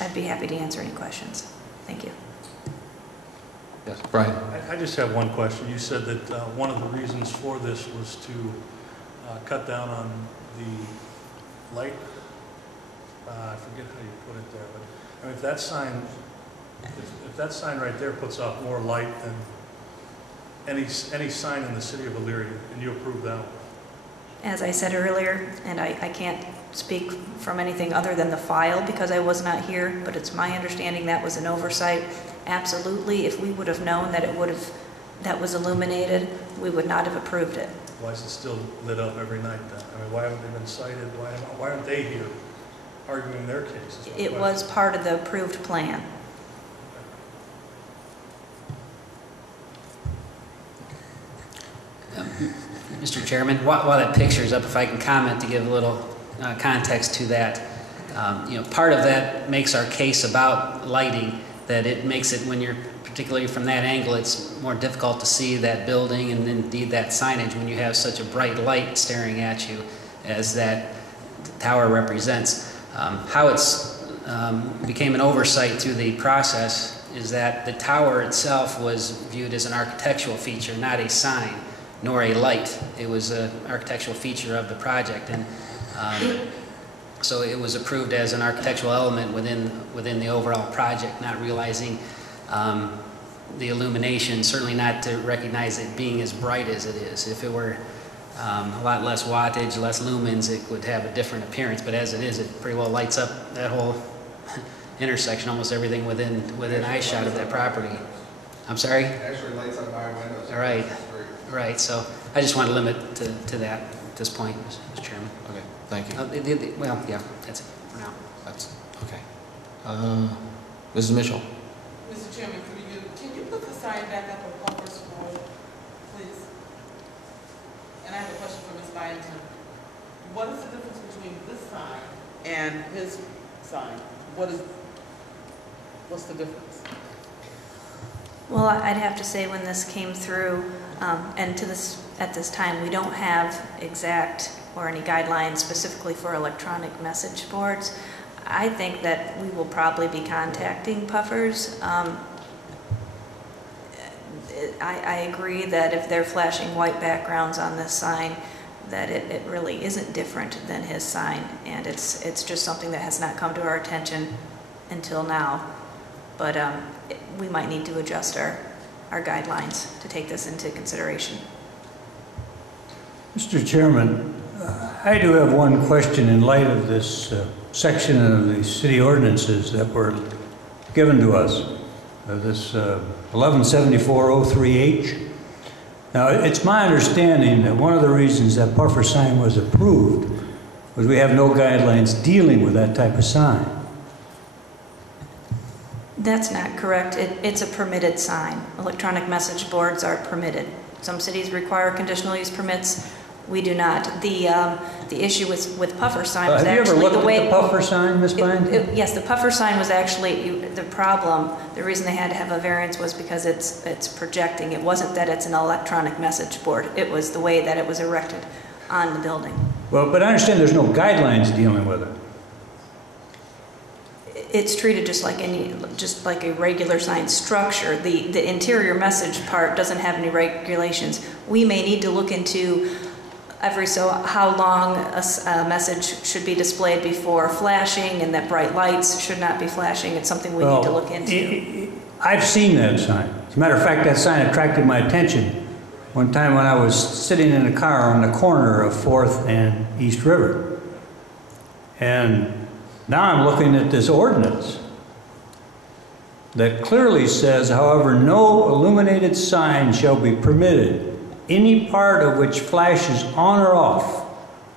I'd be happy to answer any questions. Thank you. Yes, Brian. I just have one question. You said that one of the reasons for this was to cut down on the light. I forget how you put it there, but I mean, if that sign, if that sign right there puts off more light than any sign in the city of Elyria, and you approve that one? As I said earlier, and I can't speak from anything other than the file because I was not here, but it's my understanding that was an oversight. Absolutely, if we would have known that that was illuminated, we would not have approved it. Why is it still lit up every night then? I mean, why haven't they been cited? Why aren't they here arguing their case? It was part of the approved plan. Mr. Chairman, while that picture's up, if I can comment to give a little context to that. Part of that makes our case about lighting, that it makes it, when you're particularly from that angle, it's more difficult to see that building and indeed that signage when you have such a bright light staring at you as that tower represents. How it's became an oversight through the process is that the tower itself was viewed as an architectural feature, not a sign nor a light. It was an architectural feature of the project, and so it was approved as an architectural element within the overall project, not realizing the illumination, certainly not to recognize it being as bright as it is. If it were a lot less wattage, less lumens, it would have a different appearance, but as it is, it pretty well lights up that whole intersection, almost everything within eyeshot of that property. I'm sorry? It actually lights up my windows. All right. Right, so I just want to limit to that at this point, Mr. Chairman. Okay, thank you. Well, yeah, that's it for now. That's okay. Mrs. Mitchell. Mr. Chairman, can you put the sign back up on Pumper's Road, please? And I have a question for Ms. Byington. What is the difference between this sign and his sign? What's the difference? Well, I'd have to say when this came through, and at this time, we don't have exact or any guidelines specifically for electronic message boards. I think that we will probably be contacting puffers. I agree that if they're flashing white backgrounds on this sign, that it really isn't different than his sign, and it's just something that has not come to our attention until now. But we might need to adjust our guidelines to take this into consideration. Mr. Chairman, I do have one question in light of this section of the city ordinances that were given to us, this 1174-03H. Now, it's my understanding that one of the reasons that puffer sign was approved was we have no guidelines dealing with that type of sign. That's not correct. It's a permitted sign. Electronic message boards are permitted. Some cities require conditional use permits. We do not. The issue with puffer sign was actually the way... Have you ever looked at the puffer sign, Ms. Byington? Yes, the puffer sign was actually the problem. The reason they had to have a variance was because it's projecting. It wasn't that it's an electronic message board. It was the way that it was erected on the building. Well, but I understand there's no guidelines dealing with it. It's treated just like a regular sign structure. The interior message part doesn't have any regulations. We may need to look into how long a message should be displayed before flashing, and that bright lights should not be flashing. It's something we need to look into. I've seen that sign. As a matter of fact, that sign attracted my attention one time when I was sitting in a car on the corner of 4th and East River. And now I'm looking at this ordinance that clearly says, however, no illuminated sign shall be permitted, any part of which flashes on or off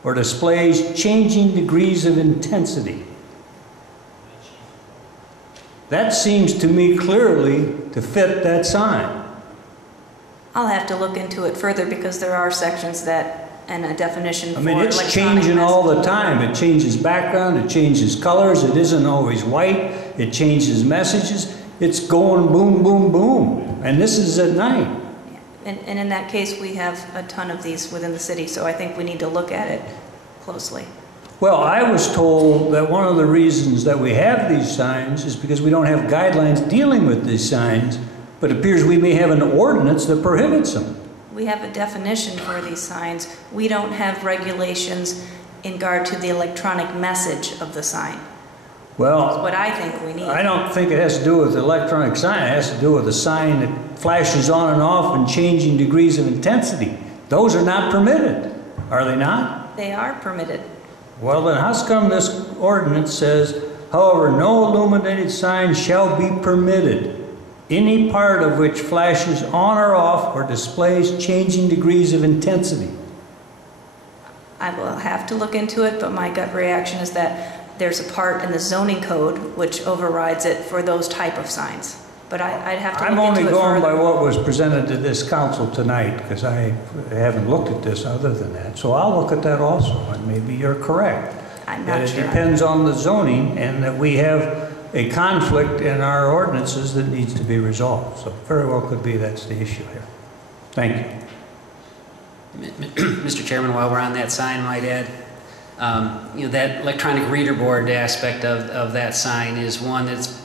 or displays changing degrees of intensity. That seems to me clearly to fit that sign. I'll have to look into it further because there are sections that and a definition for electronic message. It's changing all the time. It changes background, it changes colors, it isn't always white, it changes messages. It's going boom, boom, boom. And this is at night. Yeah. And in that case, we have a ton of these within the city, so I think we need to look at it closely. Well, I was told that one of the reasons that we have these signs is because we don't have guidelines dealing with these signs, but it appears we may have an ordinance that prohibits them. We have a definition for these signs. We don't have regulations in regard to the electronic message of the sign. Well, That's what I think we need. I don't think it has to do with the electronic sign. It has to do with a sign that flashes on and off and changing degrees of intensity. Those are not permitted, are they not? They are permitted. Well, then how come this ordinance says, however, no illuminated sign shall be permitted, any part of which flashes on or off or displays changing degrees of intensity? I will have to look into it, but my gut reaction is that there's a part in the zoning code which overrides it for those type of signs. But I'd have to look into it further. I'm only going by what was presented to this council tonight, because I haven't looked at this other than that. So I'll look at that also, and maybe you're correct. I'm That not it sure. depends on the zoning, and that we have a conflict in our ordinances that needs to be resolved. So very well could be that's the issue here. Thank you. Mr. Chairman, while we're on that sign, I might add, you know, that electronic reader board aspect of that sign is one that's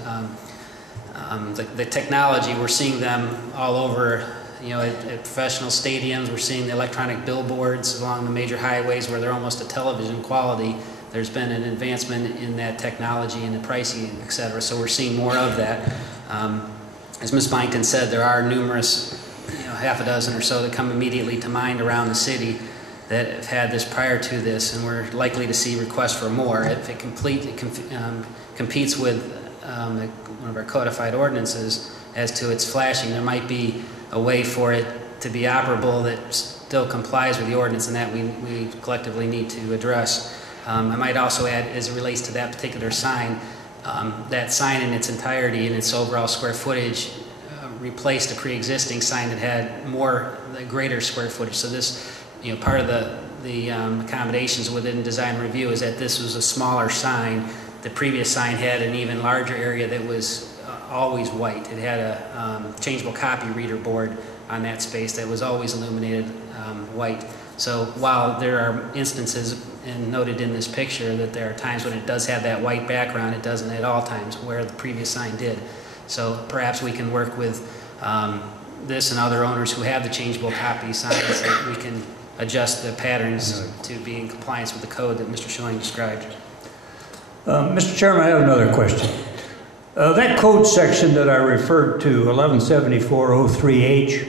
the technology. We're seeing them all over, you know, at professional stadiums. We're seeing the electronic billboards along the major highways where they're almost a television quality. There's been an advancement in that technology and the pricing, et cetera. So we're seeing more of that. As Ms. Byington said, there are numerous, you know, half a dozen or so that come immediately to mind around the city that have had this prior to this, and we're likely to see requests for more. If it competes with one of our codified ordinances as to its flashing, there might be a way for it to be operable that still complies with the ordinance, and that we collectively need to address. I might also add, as it relates to that particular sign, that sign in its entirety, in its overall square footage, replaced a pre-existing sign that had the greater square footage. So this, you know, part of the accommodations within design review is that this was a smaller sign. The previous sign had an even larger area that was always white. It had a changeable copy reader board on that space that was always illuminated white. So while there are instances, and noted in this picture, that there are times when it does have that white background, it doesn't at all times, where the previous sign did. So perhaps we can work with this and other owners who have the changeable copy signs, that we can adjust the patterns to be in compliance with the code that Mr. Schilling described. Mr. Chairman, I have another question. That code section that I referred to, 1174-03H,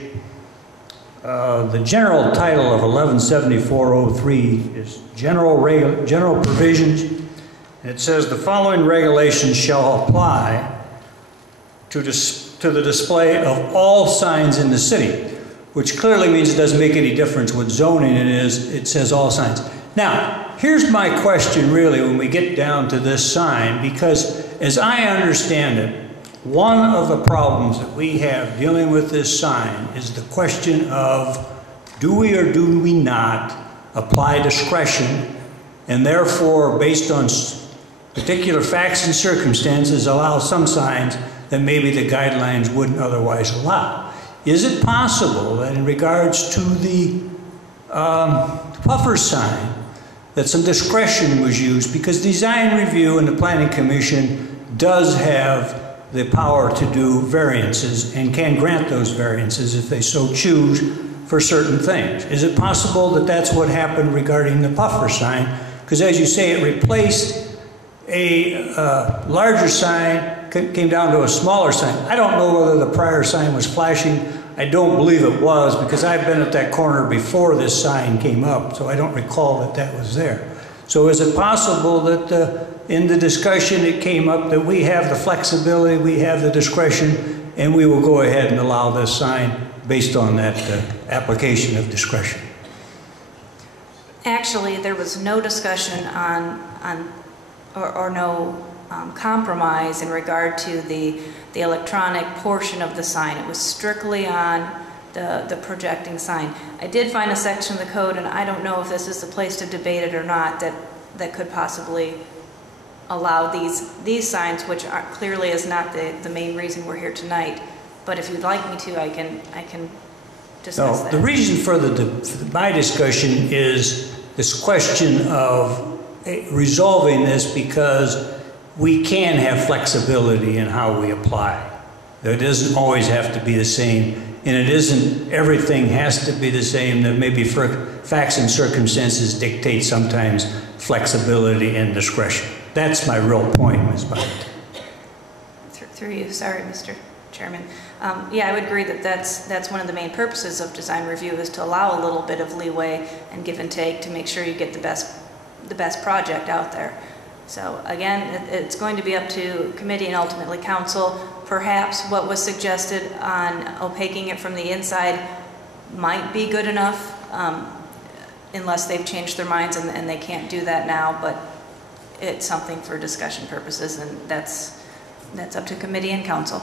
the general title of 1174-03 is General Provisions. And it says the following regulations shall apply to the display of all signs in the city, which clearly means it doesn't make any difference what zoning it says all signs. Now, here's my question really when we get down to this sign, because as I understand it, one of the problems that we have dealing with this sign is the question of, do we or do we not apply discretion, and therefore, based on particular facts and circumstances, allow some signs that maybe the guidelines wouldn't otherwise allow? Is it possible that in regards to the puffer sign, that some discretion was used, because design review and the planning commission does have the power to do variances and can grant those variances if they so choose for certain things? Is it possible that that's what happened regarding the puffer sign? Because as you say, it replaced a larger sign, came down to a smaller sign. I don't know whether the prior sign was flashing. I don't believe it was, because I've been at that corner before this sign came up, so I don't recall that that was there. So is it possible that in the discussion it came up that we have the flexibility, we have the discretion, and we will go ahead and allow this sign based on that application of discretion? Actually, there was no discussion or no compromise in regard to the electronic portion of the sign. It was strictly on the projecting sign. I did find a section of the code, and I don't know if this is the place to debate it or not, that could possibly allow these signs, which clearly is not the main reason we're here tonight. But if you'd like me to, I can discuss that. The reason for my discussion is this question of resolving this because we can have flexibility in how we apply. It doesn't always have to be the same, and it isn't everything has to be the same. That maybe facts and circumstances dictate sometimes flexibility and discretion. That's my real point, Ms. Bynum. Through you, sorry, Mr. Chairman. Yeah, I would agree that that's one of the main purposes of design review, is to allow a little bit of leeway and give and take to make sure you get the best project out there. So again, it's going to be up to committee and ultimately council. Perhaps what was suggested on opaquing it from the inside might be good enough, unless they've changed their minds and they can't do that now, but it's something for discussion purposes, and that's up to committee and council.